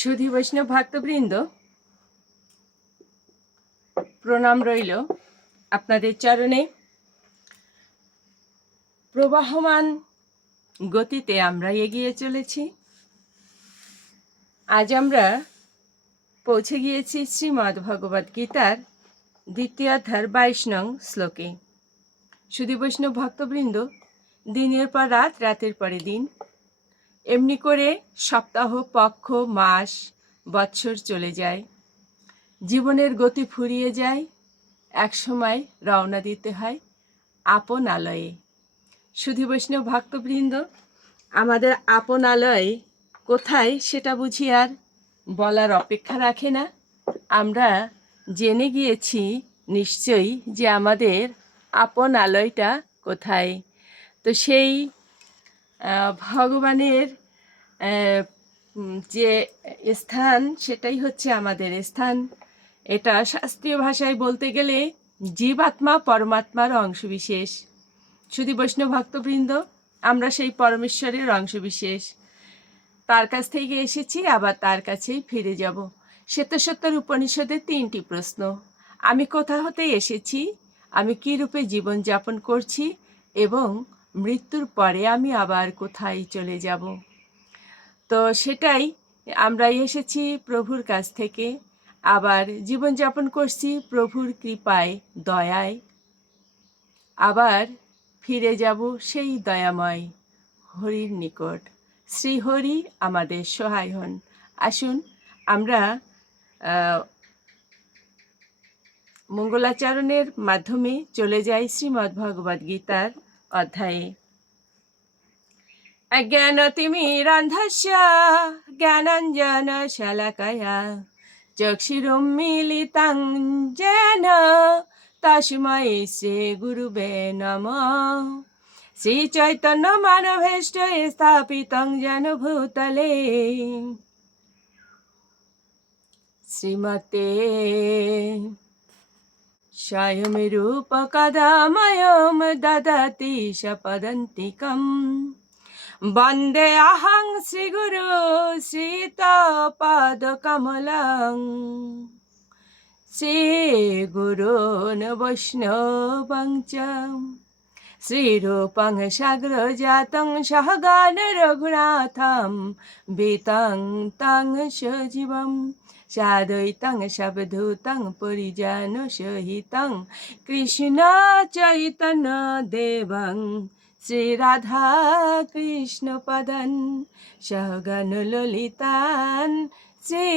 সুধী বৈষ্ণব ভক্তবৃন্দ, প্রণাম রইল আপনাদের চরণে। প্রবাহমান গতিতে আমরা এগিয়ে চলেছি। আজ আমরা পৌঁছে গিয়েছি শ্রীমদ্ ভগবদ গীতার দ্বিতীয় অধ্যার বাইশ নং শ্লোকে। সুধী বৈষ্ণব ভক্তবৃন্দ, দিনের পর রাত, রাতের পরে দিন এমনি করে সপ্তাহ, পক্ষ, মাস, বৎসর চলে যায়। জীবনের গতি ফুরিয়ে যায় এক সময় রওনা দিতে হয় আপন আলয়ে। সুধী বৈষ্ণব ভক্তবৃন্দ, আমাদের আপন আলয় কোথায় সেটা বুঝি আর বলার অপেক্ষা রাখে না। আমরা জেনে গিয়েছি নিশ্চয়ই যে আমাদের আপন আলয়টা কোথায়। তো সেই ভগবানের যে স্থান, সেটাই হচ্ছে আমাদের স্থান। এটা শাস্ত্রীয় ভাষায় বলতে গেলে জীবাত্মা পরমাত্মার অংশবিশেষ। শুধু বৈষ্ণব ভক্তবৃন্দ, আমরা সেই পরমেশ্বরের অংশবিশেষ। তার কাছ থেকে এসেছি, আবার তার কাছেই ফিরে যাব। শ্বেতসত্তর উপনিষদে তিনটি প্রশ্ন। আমি কোথা হতে এসেছি? আমি কী রূপে জীবনযাপন করছি? এবং মৃত্যুর পরে আমি আবার কোথায় চলে যাব? তো সেটাই আমরা এসেছি প্রভুর কাছ থেকে। আবার জীবনযাপন করছি প্রভুর কৃপায়, দয়ায়। আবার ফিরে যাব সেই দয়াময়, হরির নিকট। শ্রীহরি আমাদের সহায় হন। আসুন আমরা মঙ্গলাচরণের মাধ্যমে চলে যাই শ্রীমদ্ ভগবদ গীতার অধ্যায়ে। অজ্ঞানতিমিরান্ধস্য জ্ঞানঞ্জন শলাকয়া চক্ষুরুম মিলিতাং যেন তস্মৈ সে গুরুবে নম। শ্রী চৈতন্য মানভেষ্ট স্থাপিতং যেন ভূতলে। শ্রীমতে রূপকদাময়ং দদতি সপদন্তিকम् বন্দে অহং শ্রীগুরু শ্রীতপদকমলং শ্রীগুরুন বৈষ্ণবং চ শ্রীরূপং সাগ্রজাতং সহগান রঘুনাথম বেতং তং সাদৈতং সবধূতং পরিজন সহিতং কৃষ্ণ চৈতন্য দেবং শ্রীরাধা কৃষ্ণ পদন সহগণ ললিতান শ্রী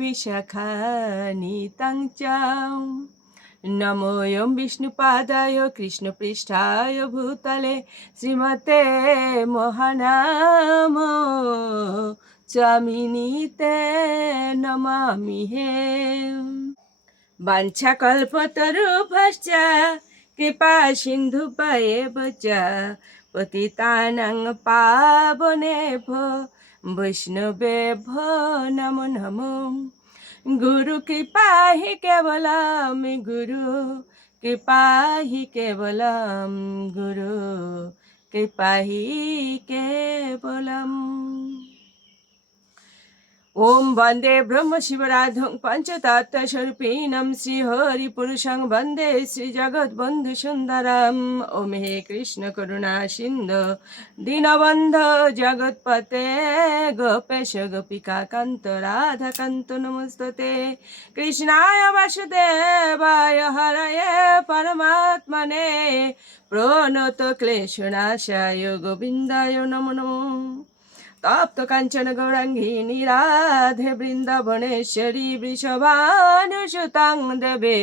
বিশাখানিতং চ নমোয়ম বিষ্ণুপাদায় কৃষ্ণপৃষ্ঠায় ভূতলে শ্রীমতে মহানাম চামিনীতে নমামি হে বাঞ্ছাকল্পতরুভশ্চ কৃপা সিন্ধুপয়েব চ পতিতানাং পাবনেভ বৈষ্ণবেভ নম নমো গুরু কৃপা হি কেবলম গুরু কৃপা হি কেবলম গুরু কৃপা হি কেবলম ওম বন্দে ব্রহ্ম শিবরাধং পঞ্চতত্ত্বস্বরূপিণম শ্রীহরিপুরুষং বন্দে শ্রীজগৎবন্ধু সুন্দরম ওম হে কৃষ্ণ করুণা সিন্ধু দীনবন্ধ জগৎপতে গোপেশ গোপিকা কান্ত রাধাকান্ত নমস্ততে কৃষ্ণায় বাসুদেবায় হরয়ে পরমাত্মনে প্রণত তপ্ত কাঞ্চন গৌরাঙ্গী রাধে বৃন্দাবনেশ্বরী বৃষভানুসুতাং দেবে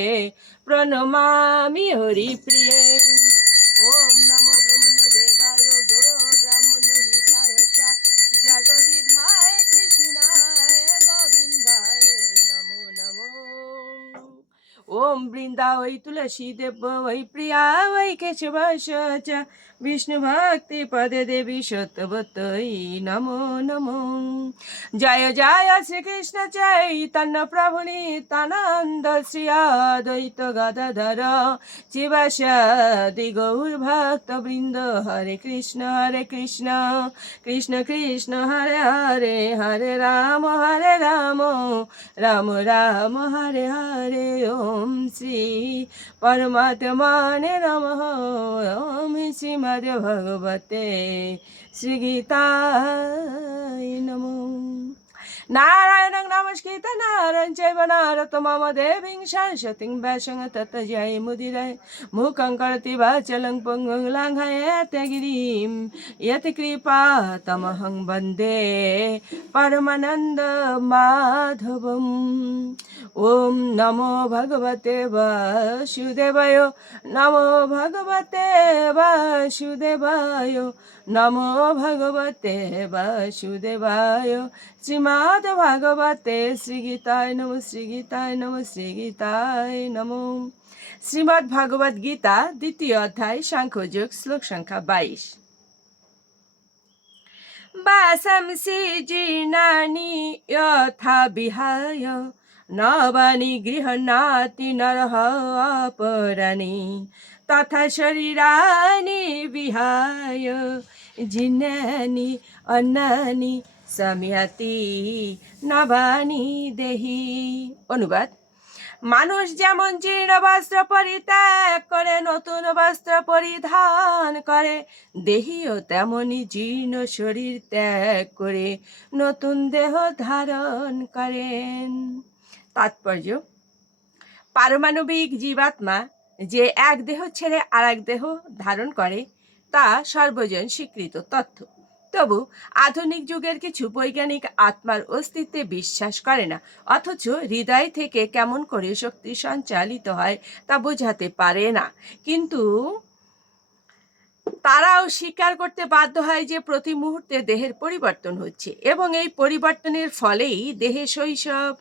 প্রণমামি হরি প্রিয়ে ওম কৃষ্ণায় গোবিন্দায় নমো নমো ओम वृंदा वै तुलसी देव वै प्रिया वै केशवश च विष्णु भक्ति पदे देवी सत्यवतै नमो नमो जय जय श्री कृष्ण चैतन्य प्रभु नित्यानन्द श्री अद्वैत गदाधर शिवसादि गौर भक्त वृन्द हरे कृष्ण हरे कृष्ण कृष्ण कृष्ण हरे हरे हरे राम हरे राम राम राम શ્રી પરમાત્માને નમઃ ઓમ શ્રીમદ ભગવતે શ્રી ગીતા નમો नारायणं नमस्कृत नारायण चैव नारतमम देवीं सरस्वतीं वैशं तत् जय मुदिरय मुखं करोति वाचलं पङ्गुं लाङ्घयते गिरिं यत् कृपा तमहं वन्दे परमानन्द माधवम् ॐ नमो भगवते वासुदेवाय नमो भगवते वासुदेवाय নমো ভগবতে বাসুদেবায়। শ্রীমাদ ভগবতে শ্রীগীতায় নম শ্রীগীতায় নম শ্রীগীতায় নমো। শ্রীমদ্ ভগবদ গীতা দ্বিতীয় অধ্যায়, সাংখ্যযোগ, শ্লোক সংখ্যা বাইশ। বাসাংসি জীর্ণানি যথা বিহায়। নবানি গৃহনাতি নরহ অপরাণী। তথা শরীরানি বিহায় জীর্ণানি অন্নানি সামিয়াতি নবানি দেহি অনুবাদ। মানুষ যেমন জীর্ণ বস্ত্র পরিত্যাগ করে, নতুন বস্ত্র পরিধান করে, দেহিও তেমনি জীর্ণ শরীর ত্যাগ করে, নতুন দেহ ধারণ করেন। তাৎপর্য, পারমাণবিক জীবাত্মা যে এক দেহ ছেড়ে আর এক দেহ ধারণ করে, তা সর্বজন স্বীকৃত তথ্য। তবু আধুনিক যুগের কিছু বৈজ্ঞানিক আত্মার অস্তিত্বে বিশ্বাস করে না, অথচ হৃদয় থেকে কেমন করে শক্তি সঞ্চালিত হয় তা বোঝাতে পারে না। কিন্তু তারাও স্বীকার করতে বাধ্য হয় যে প্রতি মুহূর্তে দেহের পরিবর্তন হচ্ছে এবং এই পরিবর্তনের ফলেই দেহে শৈশব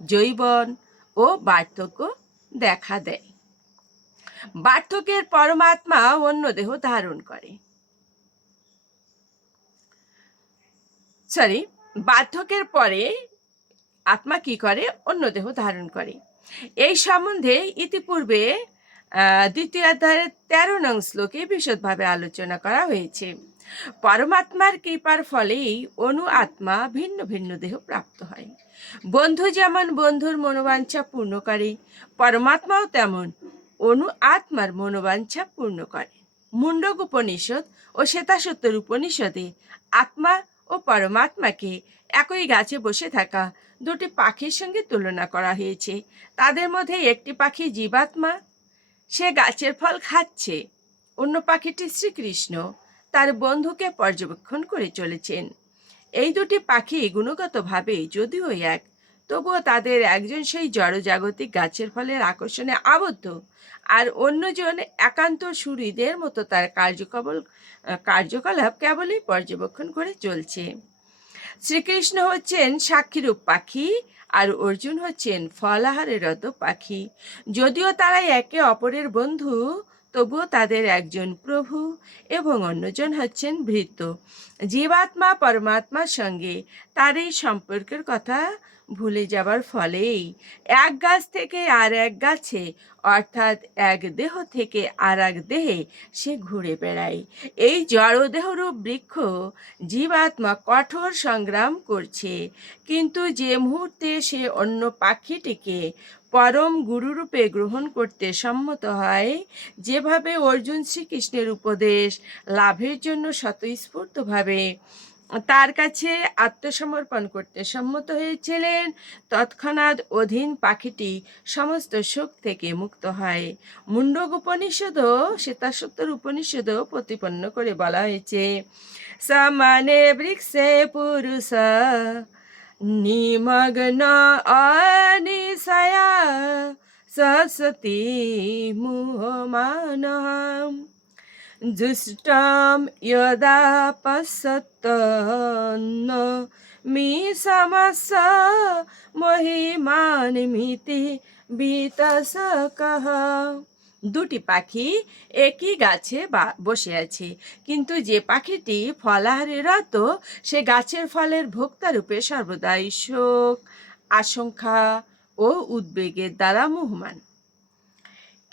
জৈবন ও বার্ধক্য দেখা দেয়। বার্ধক্যের পরমাত্মা অন্য দেহ ধারণ করে। সরি বার্ধক্যের পরে আত্মা কি করে? অন্য দেহ ধারণ করে। এই সম্বন্ধে ইতিপূর্বে দ্বিতীয় অধ্যায়ের তেরো নং শ্লোকে বিশদভাবে আলোচনা করা হয়েছে। পরমাত্মার কৃপার ফলেই অনু আত্মা ভিন্ন ভিন্ন দেহ প্রাপ্ত হয়। বন্ধু যেমন বন্ধুর মনোবাঞ্ছা পূর্ণ করে, পরমাত্মাও তেমন। অনু আত্মার মনোবাঞ্ছা পূর্ণ করে। মুন্ডক উপনিষদ ও শ্বেতাসত্তর উপনিষদে আত্মা ও পরমাত্মাকে একই গাছে বসে থাকা দুটি পাখির সঙ্গে তুলনা করা হয়েছে। তাদের মধ্যে একটি পাখি জীবাত্মা, সে গাছের ফল খাচ্ছে। অন্য পাখিটি শ্রীকৃষ্ণ, তার বন্ধুকে পর্যবেক্ষণ করে চলেছেন। এই দুটি পাখি গুণগতভাবে যদিও এক তবুও তাদের একজন সেই জড়জাগতিক গাছের ফলের আকর্ষণে আবদ্ধ। আর অন্যজন একান্ত সুহৃদের মতো তার কার্যকবল কার্যকলাপ কেবলই পর্যবেক্ষণ করে চলছে। শ্রীকৃষ্ণ হচ্ছেন সাক্ষীরূপ পাখি আর অর্জুন হচ্ছেন ফলাহারের রত পাখি। যদিও তারা একে অপরের বন্ধু, তবুও তাদের একজন প্রভু এবং অন্যজন হচ্ছেন ভৃত্য। জীবাত্মা পরমাত্মার সঙ্গে তার এই সম্পর্কের কথা ভুলে যাবার ফলেই এক গাছ থেকে আর এক গাছে, অর্থাৎ এক দেহ থেকে আর এক দেহে সে ঘুরে বেড়ায়। এই জড়দেহরূপ বৃক্ষ জীবাত্মা কঠোর সংগ্রাম করছে। কিন্তু যে মুহূর্তে সে অন্য পাখিটিকে পরম গুরুরূপে গ্রহণ করতে সম্মত হয়, যেভাবে অর্জুন শ্রীকৃষ্ণের উপদেশ লাভের জন্য স্বতঃস্ফূর্তভাবে তার কাছে আত্মসমর্পণ করতে সম্মত হয়েছিলেন। তৎক্ষণাৎ অধীন পাখিটি সমস্ত শোক থেকে মুক্ত হয়। মুন্ডক উপনিষদও শ্বেতাসত্তর উপনিষদও প্রতিপন্ন করে বলা হয়েছে, সমানে বৃক্ষে পুরুষ নিমগ্ন অনিশয়া সসতি মুহমান जुष्टं यदा पश्यत्तन्न मी समस्य महिमानिमिति বিতসকহ দুটি পাখি একই গাছে বা- বসে আছে কিন্তু যে পাখিটি ফলাহারে রত সে গাছের ফলের ভোক্তা রূপে সর্বদাই শোক আশঙ্কা ও উদ্বেগের দ্বারা মুহমান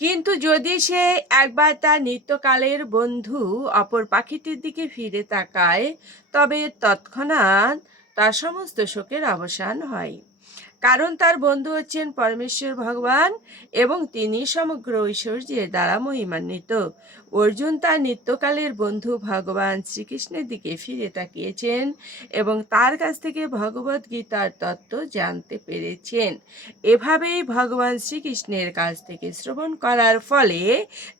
কিন্তু যদি সে একবার তার নিত্যকালের বন্ধু অপর পাখিটির দিকে ফিরে তাকায়, তবে তৎক্ষণাৎ তার সমস্ত শোকের অবসান হয়। কারণ তার বন্ধু হচ্ছেন পরমেশ্বর ভগবান এবং তিনি সমগ্র ঐশ্বর্যের দ্বারা মহিমান্বিত। অর্জুন তার নিত্যকালের বন্ধু ভগবান শ্রীকৃষ্ণের দিকে ফিরে তাকিয়েছেন এবং তার কাছ থেকে ভগবত গীতার তত্ত্ব জানতে পেরেছেন। এভাবেই ভগবান শ্রীকৃষ্ণের কাছ থেকে শ্রবণ করার ফলে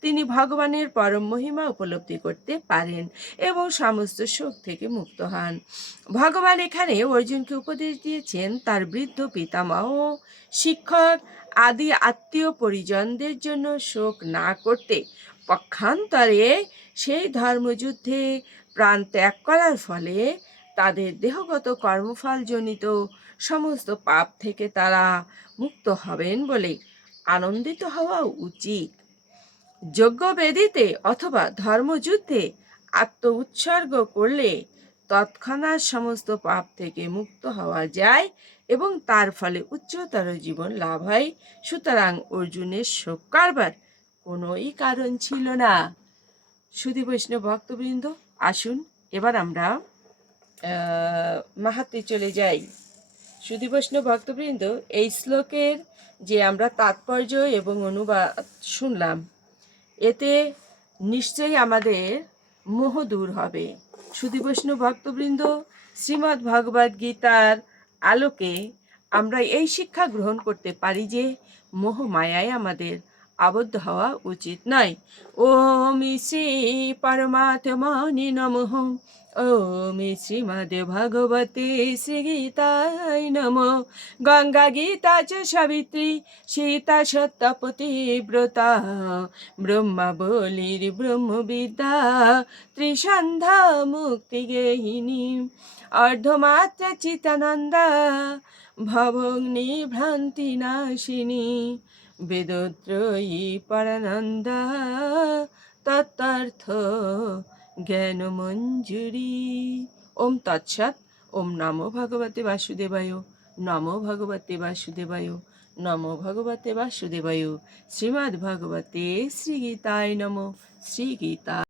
তিনি ভগবানের পরম মহিমা উপলব্ধি করতে পারেন এবং সমস্ত শোক থেকে মুক্ত হন। ভগবান এখানে অর্জুনকে উপদেশ দিয়েছেন, তার বৃদ্ধ পিতামহ, শিক্ষক আদি আত্মীয় পরিজনদের জন্য শোক না করতে পক্ষান্তরে সেই ধর্মযুদ্ধে প্রাণ ত্যাগ করার ফলে তাদের দেহগত কর্মফলজনিত সমস্ত পাপ থেকে তারা মুক্ত হবেন বলে আনন্দিত হওয়া উচিত। যজ্ঞ বেদিতে অথবা ধর্মযুদ্ধে আত্ম উৎসর্গ করলে তৎক্ষণাৎ সমস্ত পাপ থেকে মুক্ত হওয়া যায় এবং তার ফলে উচ্চতর জীবন লাভ হয়। সুতরাং অর্জুনের শোক কারবার কোনোই কারণ ছিল না। সুধী বৈষ্ণব ভক্তবৃন্দ আসুন এবার আমরা আহ, মাহাত্মে চলে যাই। সুধী বৈষ্ণব ভক্তবৃন্দ এই শ্লোকের যে আমরা তাৎপর্য এবং অনুবাদ শুনলাম এতে নিশ্চয়ই আমাদের মোহ দূর হবে। সুধী বৈষ্ণব ভক্তবৃন্দ শ্রীমদ্ ভগবদ গীতার আলোকে আমরা এই শিক্ষা গ্রহণ করতে পারি যে মোহ মায়ায় আমাদের আবদ্ধ হওয়া উচিত নয়। ওম শ্রী পরমাত্মনি নমঃ। ওম শ্রীমদ ভগবতে শ্রীগীতায় নম গঙ্গা গীতা চ সাবিত্রী সীতা সত্যপতি ব্রতা ব্রহ্মা বলির ব্রহ্মবিদ্যা ত্রিসন্ধ্যা মুক্তি গেহিনী অর্ধমাত্রা চিতানন্দা ভবগ্নি ভ্রান্তি নাশিনী বেদত্রয়ী পরানন্দা তত্তার্থ জ্ঞান মঞ্জুরি ওম তৎসৎ। ওম নমো ভগবতে বাসুদেবায়। নমো ভগবতে বাসুদেবায়। নমো ভগবতে বাসুদেবায়। শ্রীমদ্ ভগবতে শ্রীগীতায় নমো। শ্রীগীতা